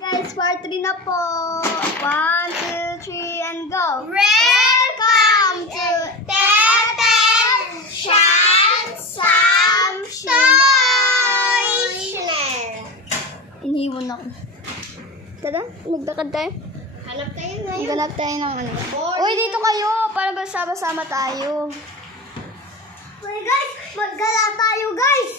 Guys, part 3 na po. 1, 2, 3, and go. Welcome to Teten Sam Channel. Iniwan ako. Tara, maglakad tayo. Hanap tayo ngayon. Maghanap tayo ng ano. Uy, dito kayo. Para sama-sama tayo. Uy guys, maggala tayo guys.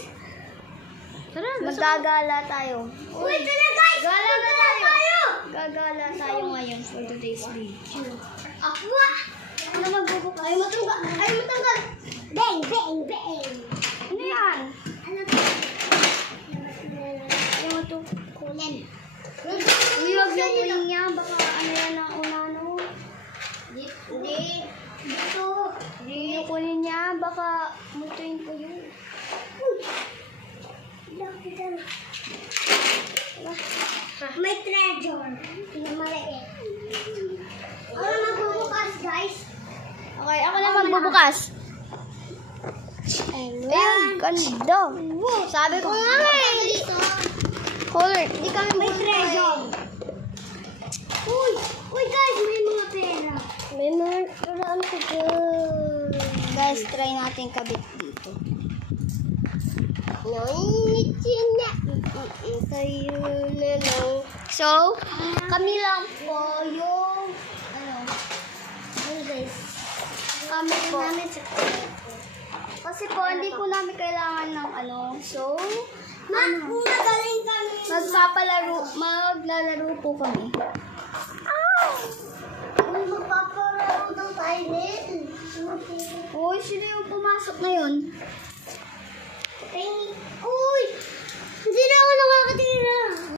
Tara, magagala tayo. Uy, tara guys, Gala na tayo. Gagala tayo ngayon for today's video. Ako Ano magbubukas? Ay, matanggal. Bang, bang, bang. Ano yan? Ano to? Ano mo to? Kunin. Uy, wag yung kunin niya. Baka ano yan ang unano. Hindi. Dito. Hindi yung kunin niya. Baka mutuin ko yun. May treasure. Pinamaliit. Ako na magbubukas, guys. Okay, ako na magbubukas. Ayun, ganda. Sabi ko nga eh. Color. Hindi kami may treasure. Uy guys, may mga pera. May mga ano ko dyan. Guys, try natin kabit dito. So, kami lang po yung Guys, kami po. namin sa Kasi po, hindi po namin kailangan ng ano. So, magaling kami. maglalaro po kami. Uy, magpapararo daw tayo din. Uy, sino yung pumasok na yun? Uy, hindi na ako nakakatira.